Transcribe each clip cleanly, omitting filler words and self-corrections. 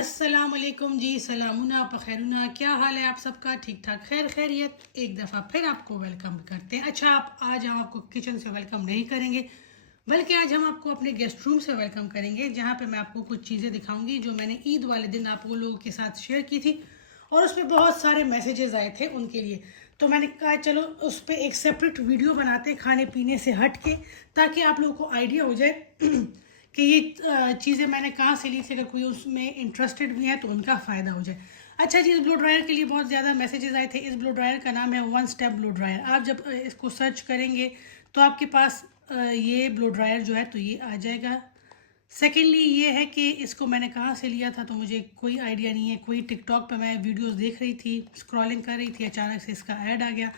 अस्सलाम वालेकुम जी, सलामुना पखैरुना, क्या हाल है आप सबका? ठीक ठाक, खैर खैरियत। एक दफ़ा फिर आपको वेलकम करते हैं। अच्छा, आप आज हम आपको किचन से वेलकम नहीं करेंगे, बल्कि आज हम आपको अपने गेस्ट रूम से वेलकम करेंगे, जहाँ पे मैं आपको कुछ चीज़ें दिखाऊंगी जो मैंने ईद वाले दिन आप लोगों के साथ शेयर की थी और उस पर बहुत सारे मैसेजेस आए थे उनके लिए। तो मैंने कहा चलो उस पर एक सेपरेट वीडियो बनाते हैं खाने पीने से हट के, ताकि आप लोगों को आइडिया हो जाए कि ये चीज़ें मैंने कहाँ से ली थी। अगर कोई उसमें इंटरेस्टेड भी है तो उनका फ़ायदा हो जाए। अच्छा जी, इस ब्लो ड्रायर के लिए बहुत ज़्यादा मैसेजेस आए थे। इस ब्लो ड्रायर का नाम है वन स्टेप ब्लो ड्रायर। आप जब इसको सर्च करेंगे तो आपके पास ये ब्लो ड्रायर जो है तो ये आ जाएगा। सेकेंडली ये है कि इसको मैंने कहाँ से लिया था तो मुझे कोई आइडिया नहीं है। कोई टिकटॉक पे मैं वीडियोस देख रही थी, स्क्रॉलिंग कर रही थी, अचानक से इसका ऐड आ गया।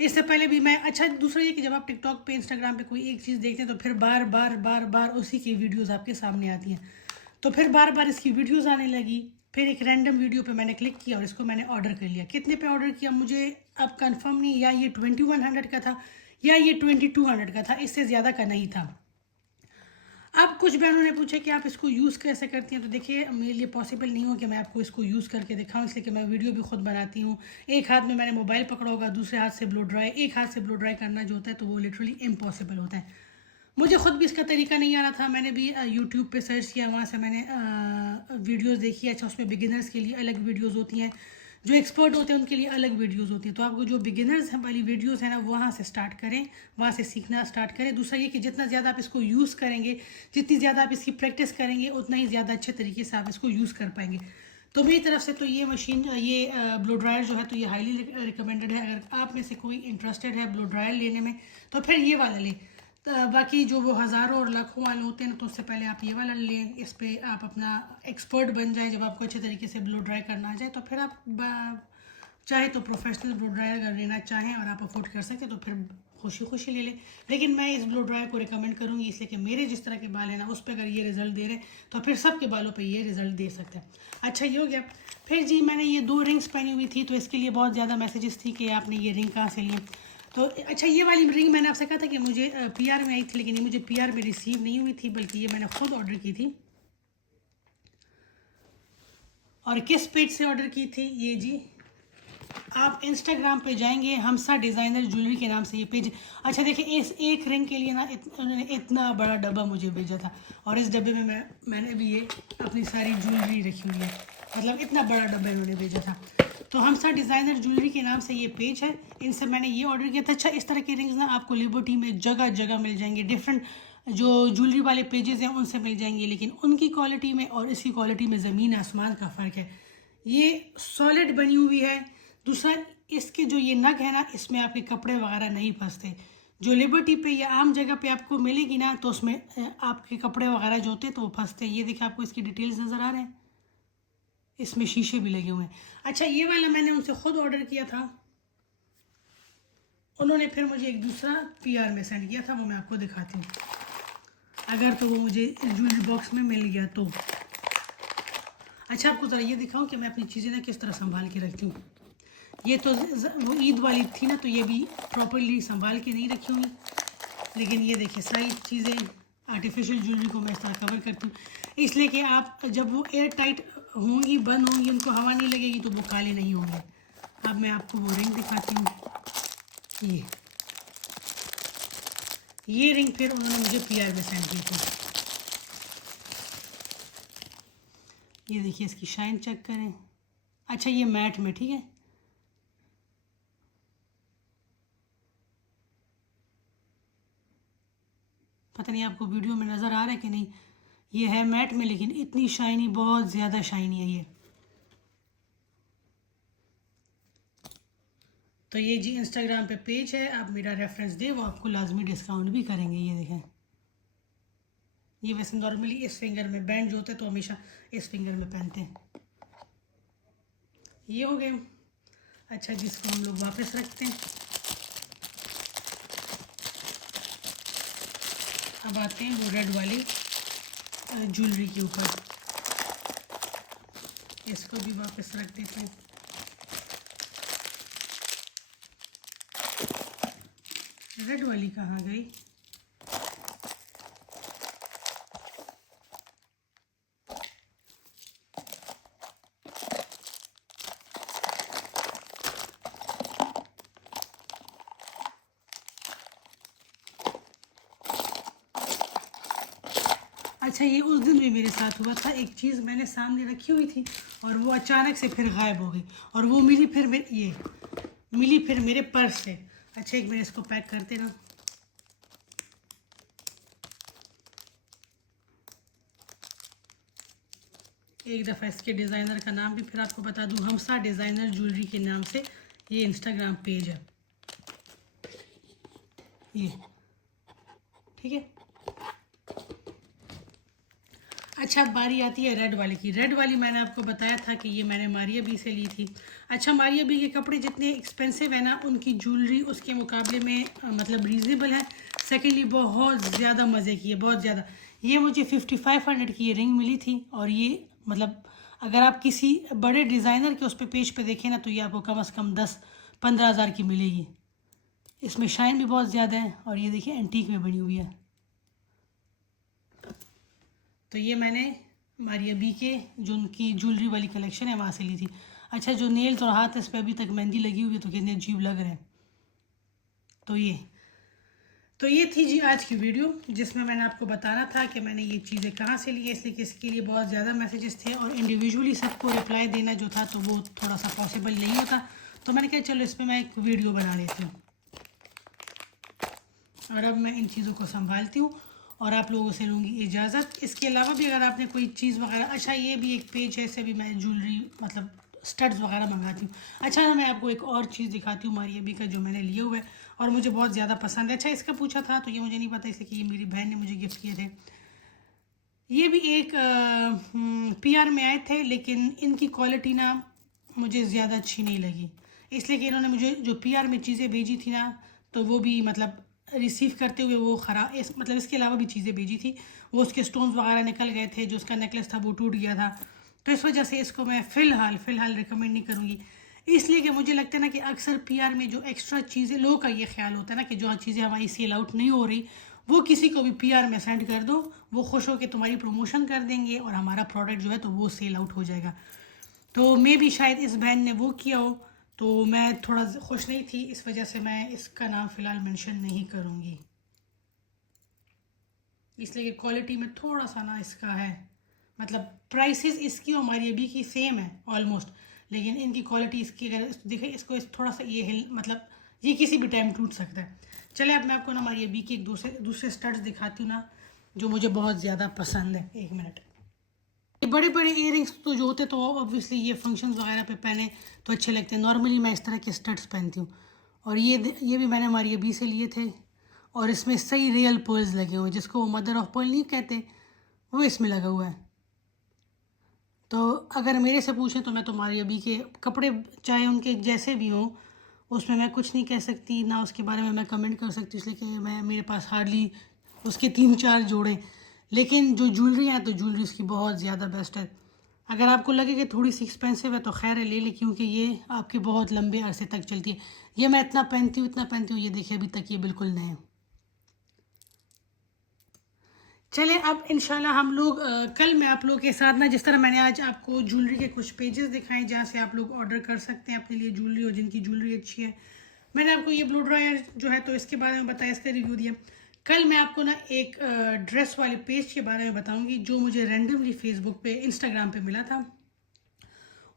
इससे पहले भी मैं, अच्छा दूसरा ये कि जब आप टिकटॉक पे, इंस्टाग्राम पे कोई एक चीज़ देखते हैं तो फिर बार बार बार बार उसी की वीडियोस आपके सामने आती हैं, तो फिर बार बार इसकी वीडियोस आने लगी। फिर एक रैंडम वीडियो पे मैंने क्लिक किया और इसको मैंने ऑर्डर कर लिया। कितने पे ऑर्डर किया मुझे अब कंफर्म नहीं, या ये 2100 का था या ये 2200 का था, इससे ज़्यादा का नहीं था। अब कुछ बहनों ने पूछा कि आप इसको यूज़ कैसे करती हैं, तो देखिए मेरे लिए पॉसिबल नहीं हो कि मैं आपको इसको यूज़ करके दिखाऊं, इसलिए कि मैं वीडियो भी खुद बनाती हूँ। एक हाथ में मैंने मोबाइल पकड़ा होगा, दूसरे हाथ से ब्लो ड्राई, एक हाथ से ब्लो ड्राई करना जो होता है तो वो लिटरली इम्पॉसिबल होता है। मुझे खुद भी इसका तरीका नहीं आ रहा था। मैंने भी यूट्यूब पे सर्च किया, वहाँ से मैंने वीडियोस देखी। अच्छा, उसमें बिगिनर्स के लिए अलग वीडियोस होती हैं, जो एक्सपर्ट होते हैं उनके लिए अलग वीडियोस होती हैं। तो आपको जो बिगिनर्स वाली वीडियोस है ना, वहाँ से स्टार्ट करें, वहाँ से सीखना स्टार्ट करें। दूसरा ये कि जितना ज़्यादा आप इसको यूज़ करेंगे, जितनी ज़्यादा आप इसकी प्रैक्टिस करेंगे, उतना ही ज़्यादा अच्छे तरीके से आप इसको यूज़ कर पाएंगे। तो मेरी तरफ से तो ये मशीन, ये ब्लो ड्रायर जो है तो ये हाईली रिकमेंडेड है। अगर आप में से कोई इंटरेस्टेड है ब्लो ड्रायर लेने में तो फिर ये वाला लें। बाकी जो वो हज़ारों और लाखों वाले होते हैं ना, तो उससे पहले आप ये वाला लें। इस पर आप अपना एक्सपर्ट बन जाए। जब आपको अच्छे तरीके से ब्लो ड्राई करना आ जाए तो फिर आप चाहे तो प्रोफेशनल ब्लो ड्रायर अगर लेना चाहें और आप अफोर्ड कर सकें तो फिर खुशी खुशी ले लें। लेकिन मैं इस ब्लो ड्रायर को रिकमेंड करूँगी, इसलिए कि मेरे जिस तरह के बाल हैं ना, उस पर अगर ये रिज़ल्ट दे रहे तो फिर सबके बालों पर ये रिज़ल्ट दे सकते हैं। अच्छा, ये हो गया। फिर जी मैंने ये 2 रिंग्स पहनी हुई थी, तो इसके लिए बहुत ज़्यादा मैसेजेस थी कि आपने ये रिंग कहाँ से ली। तो अच्छा, ये वाली रिंग मैंने आपसे कहा था कि मुझे पीआर में आई थी, लेकिन ये मुझे पीआर में रिसीव नहीं हुई थी, बल्कि ये मैंने खुद ऑर्डर की थी। और किस पेज से ऑर्डर की थी ये जी, आप इंस्टाग्राम पे जाएंगे, हमसा डिज़ाइनर ज्वेलरी के नाम से ये पेज। अच्छा देखिए, इस एक रिंग के लिए ना उन्होंने इतना बड़ा डब्बा मुझे भेजा था, और इस डब्बे में मैंने भी ये अपनी सारी ज्वेलरी रखी हुई है। मतलब इतना बड़ा डब्बा इन्होंने भेजा था। तो हमसा डिज़ाइनर ज्वेलरी के नाम से ये पेज है, इनसे मैंने ये ऑर्डर किया था। अच्छा, इस तरह के रिंग्स ना आपको लिबर्टी में जगह जगह मिल जाएंगे। डिफरेंट जो ज्वेलरी वाले पेजेस हैं उनसे मिल जाएंगे, लेकिन उनकी क्वालिटी में और इसकी क्वालिटी में ज़मीन आसमान का फ़र्क है। ये सॉलिड बनी हुई है। दूसरा, इसके जो ये नग है ना, इसमें आपके कपड़े वगैरह नहीं फंसते। जो लिबर्टी पे या आम जगह पे आपको मिलेगी ना, तो उसमें आपके कपड़े वगैरह जो होते हैं तो वो फंसते हैं। ये देखिए, आपको इसकी डिटेल्स नज़र आ रहे हैं, इसमें शीशे भी लगे हुए हैं। अच्छा, ये वाला मैंने उनसे खुद ऑर्डर किया था। उन्होंने फिर मुझे एक दूसरा पीआर में सेंड किया था, वो मैं आपको दिखाती हूँ, अगर तो वो मुझे ज्वेलरी बॉक्स में मिल गया तो। अच्छा, आपको ज़रा ये दिखाऊं कि मैं अपनी चीज़ें ना किस तरह संभाल के रखती हूँ। ये तो वो ईद वाली थी ना, तो ये भी प्रॉपरली संभाल के नहीं रखी होंगी, लेकिन ये देखिए सारी चीज़ें, आर्टिफिशियल ज्वेलरी को मैं इस तरह कवर करती हूँ, इसलिए कि आप जब वो एयर टाइट होंगी, बंद होंगी, उनको हवा नहीं लगेगी तो वो काले नहीं होंगे। अब मैं आपको वो रिंग दिखाती हूँ। ये रिंग फिर उन्होंने मुझे पीआर में सेंड की थी। ये देखिए, इसकी शाइन चेक करें। अच्छा, ये मैट में, ठीक है, पता नहीं आपको वीडियो में नज़र आ रहा है कि नहीं। ये है मैट में, लेकिन इतनी शाइनी, बहुत ज़्यादा शाइनी है ये। तो ये जी इंस्टाग्राम पे पेज है, आप मेरा रेफरेंस दें, वो आपको लाजमी डिस्काउंट भी करेंगे। ये देखें, ये वैसे नॉर्मली इस फिंगर में बैंड जो होते हैं तो हमेशा इस फिंगर में पहनते हैं। ये हो गए। अच्छा, जिसको हम लोग वापस रखते हैं। अब आते हैं वो रेड वाली ज्वेलरी के ऊपर, इसको भी वापस रख देते हैं। रेड वाली कहाँ गई? अच्छा, ये उस दिन भी मेरे साथ हुआ था। एक चीज़ मैंने सामने रखी हुई थी और वो अचानक से फिर गायब हो गई, और वो मिली फिर मेरे पर्स से। अच्छा, एक मिनट, इसको पैक करते ना। एक दफ़ा इसके डिज़ाइनर का नाम भी फिर आपको बता दूं, हमसा डिज़ाइनर ज्वेलरी के नाम से ये इंस्टाग्राम पेज है, ये ठीक है। अच्छा, अब बारी आती है रेड वाली की। रेड वाली मैंने आपको बताया था कि ये मैंने मारिया बी से ली थी। अच्छा, मारिया बी के कपड़े जितने एक्सपेंसिव है ना, उनकी ज्वेलरी उसके मुकाबले में मतलब रीज़नेबल है। सेकेंडली बहुत ज़्यादा मज़े की है, बहुत ज़्यादा। ये मुझे 5500 की ये रिंग मिली थी, और ये मतलब अगर आप किसी बड़े डिज़ाइनर के उस पर पेज पे देखें ना, तो ये आपको कम से कम 10-15 हज़ार की मिलेगी। इसमें शाइन भी बहुत ज़्यादा है, और ये देखिए एंटीक में बनी हुई है। तो ये मैंने मारिया बी के जो उनकी ज्वेलरी वाली कलेक्शन है वहाँ से ली थी। अच्छा, जो नेल्स और हाथ इस पर अभी तक मेहंदी लगी हुई है, तो कितने अजीब लग रहे हैं। तो ये थी जी आज की वीडियो, जिसमें मैंने आपको बताना था कि मैंने ये चीज़ें कहाँ से ली है। इसलिए कि इसके लिए बहुत ज़्यादा मैसेजेस थे, और इंडिविजुअली सबको रिप्लाई देना जो था तो वो थोड़ा सा पॉसिबल नहीं होता। तो मैंने कहा चलो इस पर मैं एक वीडियो बना लेती हूँ, और अब मैं इन चीज़ों को संभालती हूँ और आप लोगों से लूँगी इजाज़त। इसके अलावा भी अगर आपने कोई चीज़ वगैरह, अच्छा ये भी एक पेज है, इससे भी मैं ज्वेलरी मतलब स्टड्स वगैरह मंगाती हूँ। अच्छा, मैं आपको एक और चीज़ दिखाती हूँ मारिया बी का, जो मैंने लिया हुआ है और मुझे बहुत ज़्यादा पसंद है। अच्छा, इसका पूछा था तो ये मुझे नहीं पता, इसलिए कि ये मेरी बहन ने मुझे गिफ्ट किए थे। ये भी एक PR में आए थे, लेकिन इनकी क्वालिटी ना मुझे ज़्यादा अच्छी नहीं लगी, इसलिए कि इन्होंने मुझे जो PR में चीज़ें भेजी थी ना, तो वो भी मतलब रिसीव करते हुए वो ख़राब, मतलब इसके अलावा भी चीज़ें भेजी थी, वो उसके स्टोन्स वगैरह निकल गए थे, जो उसका नेकलेस था वो टूट गया था। तो इस वजह से इसको मैं फ़िलहाल रिकमेंड नहीं करूँगी, इसलिए कि मुझे लगता है ना कि अक्सर PR में जो एक्स्ट्रा चीज़ें, लोगों का ये ख्याल होता है ना कि जो चीज़ें हमारी सेल आउट नहीं हो रही, वो किसी को भी PR में सेंड कर दो, वो खुश हो के तुम्हारी प्रमोशन कर देंगे, और हमारा प्रोडक्ट जो है तो वो सेल आउट हो जाएगा। तो मे भी शायद इस बहन ने वो किया हो, तो मैं थोड़ा खुश नहीं थी, इस वजह से मैं इसका नाम फ़िलहाल मेंशन नहीं करूँगी, इसलिए कि क्वालिटी में थोड़ा सा ना इसका है, मतलब प्राइसेस इसकी और मारिया बी की सेम है ऑलमोस्ट, लेकिन इनकी क्वालिटी इसकी अगर देखें, इसको थोड़ा सा ये हिल, मतलब ये किसी भी टाइम टूट सकता है। चले, अब मैं आपको ना मारिया बी की एक दूसरे स्टड्स दिखाती हूँ ना, जो मुझे बहुत ज़्यादा पसंद है। एक मिनट। ये बड़े बड़े इयरिंग्स तो जो होते तो ऑब्वियसली ये फंक्शंस वगैरह पे पहने तो अच्छे लगते हैं। नॉर्मली मैं इस तरह के स्टड्स पहनती हूँ, और ये भी मैंने मारिया बी से लिए थे, और इसमें सही रियल पर्ल्स लगे हुए हैं, जिसको वो मदर ऑफ पर्ल नहीं कहते, वो इसमें लगा हुआ है। तो अगर मेरे से पूछें तो मैं तो मारिया बी के कपड़े चाहे उनके जैसे भी हों, उसमें मैं कुछ नहीं कह सकती, ना उसके बारे में मैं कमेंट कर सकती, इसलिए कि मेरे पास हार्डली उसके 3-4 जोड़े। लेकिन जो ज्वेलरी है तो ज्वेलरी उसकी बहुत ज़्यादा बेस्ट है। अगर आपको लगे कि थोड़ी सी एक्सपेंसिव है तो खैर है, ले ले, क्योंकि ये आपके बहुत लंबे अरसे तक चलती है। ये मैं इतना पहनती हूँ, ये देखिए अभी तक ये बिल्कुल नए हैं। चलें, अब इंशाल्लाह हम लोग कल मैं आप लोगों के साथ ना, जिस तरह मैंने आज आपको ज्वेलरी के कुछ पेजेस दिखाए जहाँ से आप लोग ऑर्डर कर सकते हैं अपने लिए ज्वेलरी, और जिनकी ज्वेलरी अच्छी है। मैंने आपको ये ब्लो ड्रायर जो है तो इसके बारे में बताया, इसका रिव्यू दिया। कल मैं आपको ना एक ड्रेस वाले पेज के बारे में बताऊंगी, जो मुझे रैंडमली फेसबुक पे, इंस्टाग्राम पे मिला था।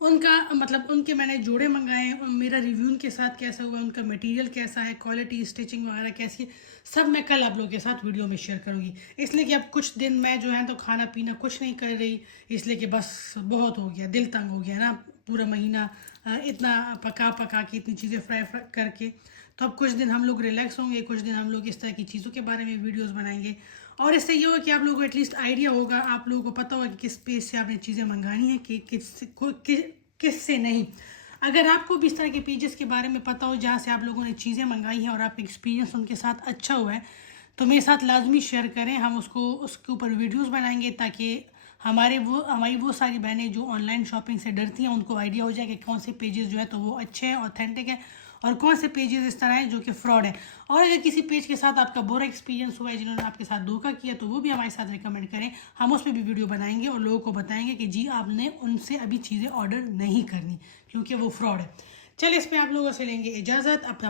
उनका मतलब उनके मैंने जोड़े मंगाए हैं, और मेरा रिव्यू उनके साथ कैसा हुआ, उनका मटेरियल कैसा है, क्वालिटी, स्टिचिंग वगैरह कैसी है, सब मैं कल आप लोगों के साथ वीडियो में शेयर करूंगी। इसलिए कि अब कुछ दिन मैं जो है तो खाना पीना कुछ नहीं कर रही, इसलिए कि बस बहुत हो गया, दिल तंग हो गया ना, पूरा महीना इतना पका पका के इतनी चीज़ें फ्राई करके। तो अब कुछ दिन हम लोग रिलैक्स होंगे, कुछ दिन हम लोग इस तरह की चीज़ों के बारे में वीडियोज़ बनाएंगे, और इससे ये होगा कि आप लोगों को एटलीस्ट आइडिया होगा, आप लोगों को पता होगा कि किस पेज से आपने चीज़ें मंगानी है, कि किस से नहीं। अगर आपको भी इस तरह के पेजेस के बारे में पता हो जहाँ से आप लोगों ने चीज़ें मंगाई हैं और आपका एक्सपीरियंस उनके साथ अच्छा हुआ है, तो मेरे साथ लाजमी शेयर करें, हम उसके ऊपर वीडियोस बनाएंगे, ताकि हमारी वो सारी बहनें जो ऑनलाइन शॉपिंग से डरती हैं, उनको आइडिया हो जाए कि कौन से पेजेस जो है तो वो अच्छे हैं, ऑथेंटिक है, और कौन से पेजेस इस तरह हैं जो कि फ्रॉड है। और अगर किसी पेज के साथ आपका बुरा एक्सपीरियंस हुआ है, जिन्होंने आपके साथ धोखा किया, तो वो भी हमारे साथ रिकमेंड करें, हम उस पर भी वीडियो बनाएंगे और लोगों को बताएंगे कि जी आपने उनसे अभी चीज़ें ऑर्डर नहीं करनी, क्योंकि वो फ्रॉड है। चलिए, इस पर आप लोगों से लेंगे इजाज़त। अपना